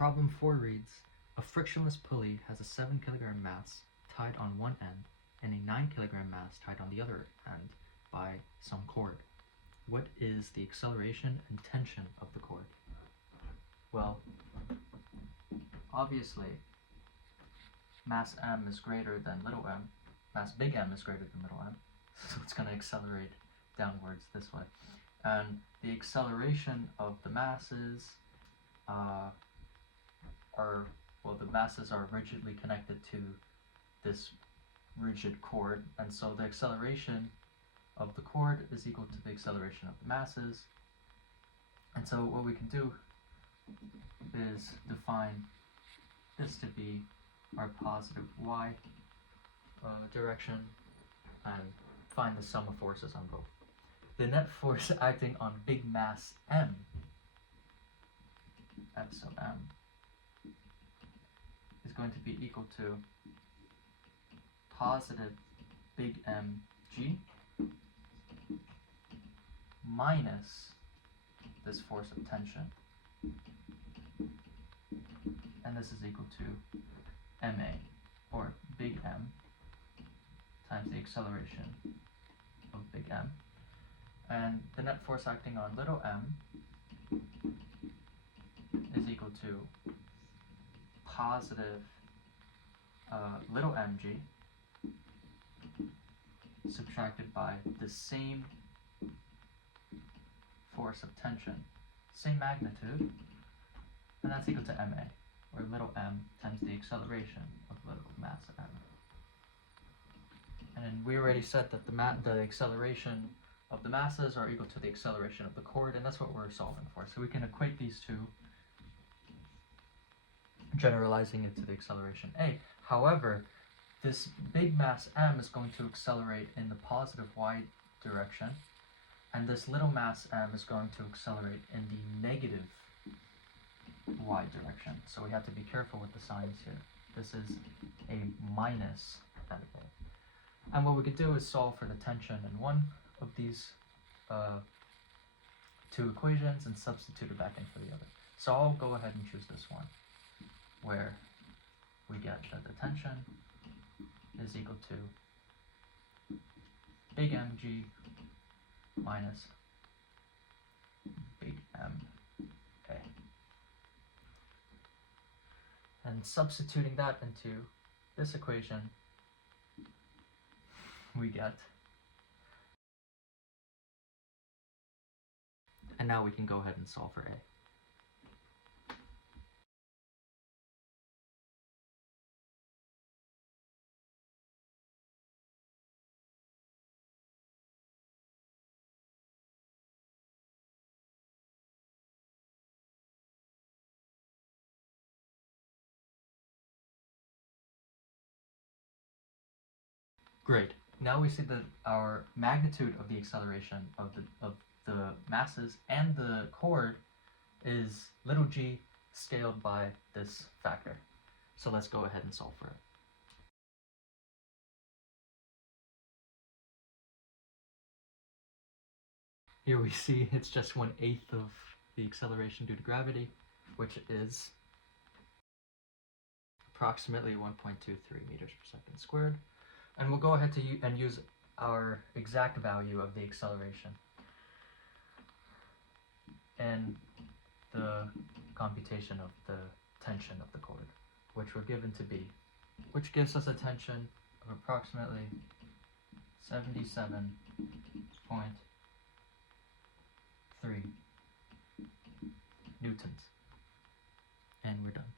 Problem 4 reads, a frictionless pulley has a 7 kilogram mass tied on one end and a 9 kilogram mass tied on the other end by some cord. What is the acceleration and tension of the cord? Well, obviously, mass m is greater than little m, mass big M is greater than little m, so it's going to accelerate downwards this way. And the acceleration of the masses the masses are rigidly connected to this rigid cord, and so the acceleration of the cord is equal to the acceleration of the masses. And so what we can do is define this to be our positive y direction and find the sum of forces on both. The net force acting on big mass M, F sub M, is going to be equal to positive big M G minus this force of tension, and this is equal to MA, or big M, times the acceleration of big M. And the net force acting on little m is equal to positive little mg subtracted by the same force of tension, same magnitude, and that's equal to ma, where little m times the acceleration of little mass m. And we already said that the acceleration of the masses are equal to the acceleration of the cord, and that's what we're solving for. So we can equate these two, generalizing it to the acceleration a. However, this big mass m is going to accelerate in the positive y direction, and this little mass m is going to accelerate in the negative y direction. So we have to be careful with the signs here. This is a minus and a. And what we could do is solve for the tension in one of these two equations and substitute it back in for the other. So I'll go ahead and choose this one, where we get that the tension is equal to big mg minus big ma. And substituting that into this equation, we get, and now we can go ahead and solve for a. Great. Now we see that our magnitude of the acceleration of the masses and the cord is little g scaled by this factor. So let's go ahead and solve for it. Here we see it's just 1/8 of the acceleration due to gravity, which is approximately 1.23 meters per second squared. And we'll go ahead and use our exact value of the acceleration and the computation of the tension of the cord, which we're given to be, which gives us a tension of approximately 77.3 newtons. And we're done.